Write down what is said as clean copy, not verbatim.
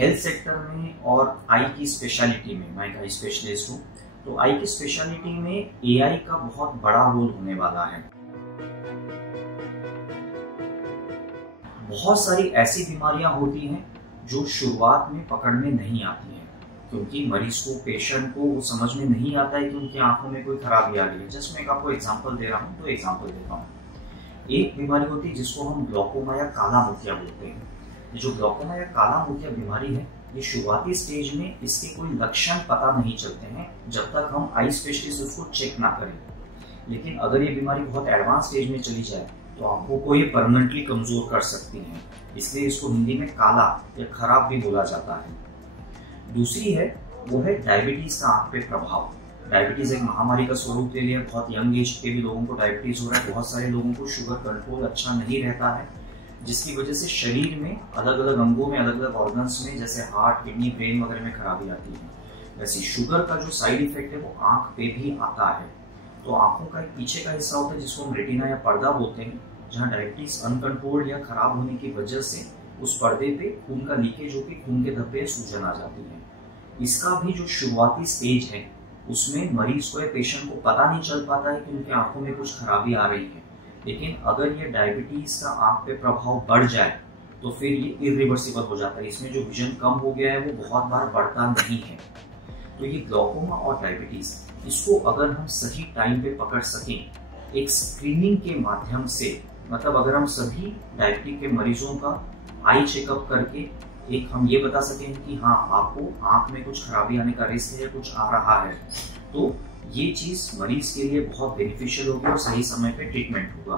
Health sector में और आई की स्पेशलिटी में, मैं एक आई स्पेशलिस्ट हूँ, तो आई की स्पेशलिटी में एआई का बहुत बड़ा रोल होने वाला है। बहुत सारी ऐसी बीमारियां होती हैं जो शुरुआत में पकड़ में नहीं आती हैं, क्योंकि मरीज को, पेशेंट को वो समझ में नहीं आता है कि उनकी आंखों में कोई खराबी आ रही है। जस्ट मैं आपको एग्जांपल दे रहा हूँ, तो एग्जांपल देता हूँ। एक बीमारी होती है जिसको हम ग्लूकोमा या काला मोतिया बोलते हैं। जो ग्लूकोमा या काला मोतिया बीमारी है, ये शुरुआती स्टेज में इसके कोई लक्षण पता नहीं चलते हैं जब तक हम आई स्पेशलिस्ट उसको चेक ना करें। लेकिन अगर ये बीमारी बहुत एडवांस स्टेज में चली जाए तो आंखों को ये परमानेंटली कमजोर कर सकती है, इसलिए इसको हिंदी में काला या खराब भी बोला जाता है। दूसरी है, वो है डायबिटीज का आंख पे प्रभाव। डायबिटीज एक महामारी का स्वरूप ले लिया, बहुत यंग एज के भी लोगों को डायबिटीज हो रहा है। बहुत सारे लोगों को शुगर कंट्रोल अच्छा नहीं रहता है, जिसकी वजह से शरीर में अलग अलग अंगों में, अलग अलग ऑर्गन्स में, जैसे हार्ट, किडनी, ब्रेन वगैरह में खराबी आती है। वैसे शुगर का जो साइड इफेक्ट है वो आंख पे भी आता है। तो आंखों का एक पीछे का हिस्सा होता है जिसको हम रेटिना या पर्दा बोलते हैं, जहाँ डायबिटीज अनकंट्रोल्ड या खराब होने की वजह से उस पर्दे पे खून का लीकेज होकर खून के धब्बे, सूजन आ जाती है। इसका भी जो शुरुआती स्टेज है उसमें मरीज को या पेशेंट को पता नहीं चल पाता है कि उनकी आंखों में कुछ खराबी आ रही है। लेकिन अगर ये डायबिटीज का आंख पे प्रभाव बढ़ जाए तो फिर ये इरिवर्सिबल हो जाता है। इसमें जो विजन कम हो गया है वो बहुत बार बढ़ता नहीं है। तो ये ग्लूकोमा और डायबिटीज, इसको अगर हम सही टाइम पे पकड़ सकें एक स्क्रीनिंग के माध्यम से, मतलब अगर हम सभी डायबिटिक के मरीजों का आई चेकअप करके एक हम ये बता सकें कि हाँ, आपको आंख में कुछ खराबी आने का रिस्क है या कुछ आ रहा है, तो ये चीज मरीज के लिए बहुत बेनिफिशियल होगी और सही समय पे ट्रीटमेंट होगा।